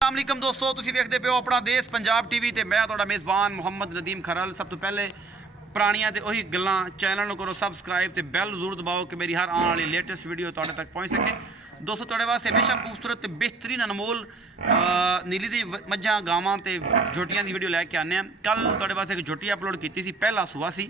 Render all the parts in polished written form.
अस्सलाम दोस्तों, तुसीं वेखदे पे हो अपना देश पंजाब टीवी ते मैं तुहाडा मेज़बान मुहम्मद नदीम खरल। सब तो पहले पुरानियां ते उही गल्लां चैनल नूं करो सबसक्राइब ते बैल जरूर दबाओ कि मेरी हर आने वाली लेटेस्ट वीडियो तुहाडे तक पहुंच सके। दोस्तों तुहाडे वास्ते हमेशा खूबसूरत ते बेहतरीन अनमोल नीली दी मज्झां गावां ते झोटियां दी वीडियो लैके आने। कल तुहाडे वास्ते एक झोटी अपलोड की सी, पहला सूआ सी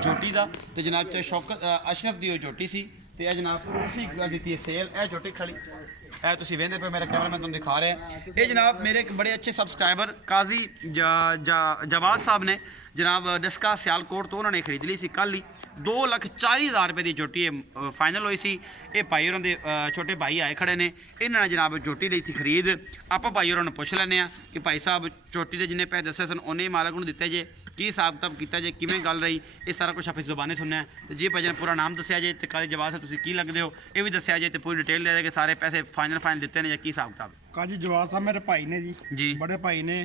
झोटी का ते जनाब च शौकत अशरफ दी झोटी सी ते जनाब उसी दी सेल ए झोटी खड़ी है। तुम वेंदे पे मेरा कैमरा मैं तुम दिखा रहे हैं। ये जनाब मेरे एक बड़े अच्छे सबसक्राइबर काजी जवाद साहब ने जनाब डिस्का सियालकोट तो उन्होंने खरीद ली सी कल ही। 2,40,000 रुपये की झोटी फाइनल हुई सी। ये भाई होर दे छोटे भाई आए खड़े ने, इन्होंने जनाब झोटी ली सी खरीद। आप भाई होर पुछ लें कि भाई साहब झोटी के जिन्हें पैसे दसे सन उन्हें मालक को दिते जे, की हिसाब किताब किया जे, किमें गल रही, ये सारा कुछ आप इस जुबाने सुनना है। तो जी भाई पूरा नाम दसिया जे, काजी जवाब साहब तुसीं की लगते हो ये भी दसिया जे, तो पूरी डिटेल दे कि सारे पैसे फाइनल दिते हैं या की हिसाब किताब। काजी जवाब साहब मेरे भाई ने जी बड़े भाई ने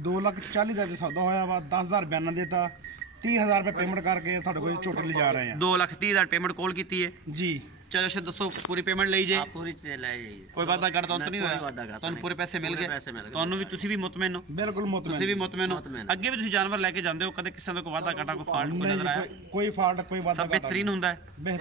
2,40,000 का सौदा होया वा, 10,000 बयाना देता, 30,000 रुपये पेमेंट करके साढ़े को झोटी ले जा रहे हैं। 2,30,000 पेमेंट कॉल की है जी। चलो अच्छा दसो पूरी पेमेंट ली जे, पूरी लाई कोई वादा घाटा तो नहीं होया, तुहानू पूरे पैसे मिल गए, तुहानू भी तुसीं भी मुतमैन हो, बिल्कुल मुतमैन, तुसीं भी मुतमैन हो। अगे भी तुसीं जानवर लेके जांदे हो, कदे किसी दा कोई वादा घाटा कोई फाल्ट कोई नजर आया? कोई फाल्ट कोई वादा सब बेहतरीन हुंदा है,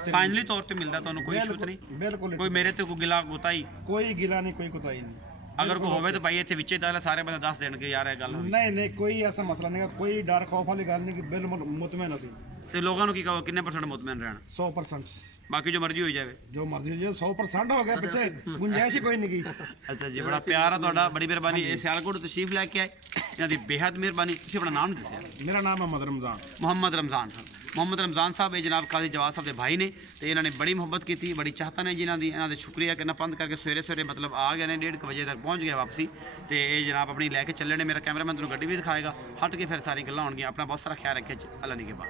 फाइनली तौर पे मिलदा, तुहानू कोई इशू नहीं, बिल्कुल कोई मेरे ते कोई गिला कोताही कोई गिला नहीं, कोई कोताही नहीं। अगर कोई होवे तो भाई इत्थे विचे दाल सारे बंदे दस देणगे यार ये गल होई। नहीं कोई ऐसा मसला नहीं, कोई डर खौफ वाली गल नहीं कि बिल्कुल मुतमैन असी। ते लोगों को की कहो कितने परसेंट मुतमैन रहना? 100%, बाकी जो मर्जी हो जाए, जो मर्जी हो जाए, 100% हो गया, पीछे गुंजाइश ही कोई नहीं की। अच्छा जी, बड़ा प्यार है तुहाडा, बड़ी मेहरबानी। ये सियालकोट तशरीफ लैके आए, इन्हां दी बेहद मेहरबानी। तुसीं अपना नाम दस्सिया? मेरा नाम है मोहम्मद रमज़ान। मोहम्मद रमज़ान साहब, मोहम्मद रमज़ान साहब ये जनाब काजी जवाद साहब के भाई ने, तो इन्होंने बड़ी मुहब्बत की, बड़ी चाहता ने जिन्हों की, इन्होंने शुक्रिया करना बंद करके सवेरे सवेरे मतलब आ गए ने, 1:30 बजे तक पहुँच गए वापसी। तो ये जनाब अपनी लैके चले ने, मेरा कैमरा मैन तुम गड्डी भी दिखाएगा, हट के फिर सारी गल्लां होणगियां। अपना बहुत सारा ख्याल रखे, अल्लाह ने के बाद।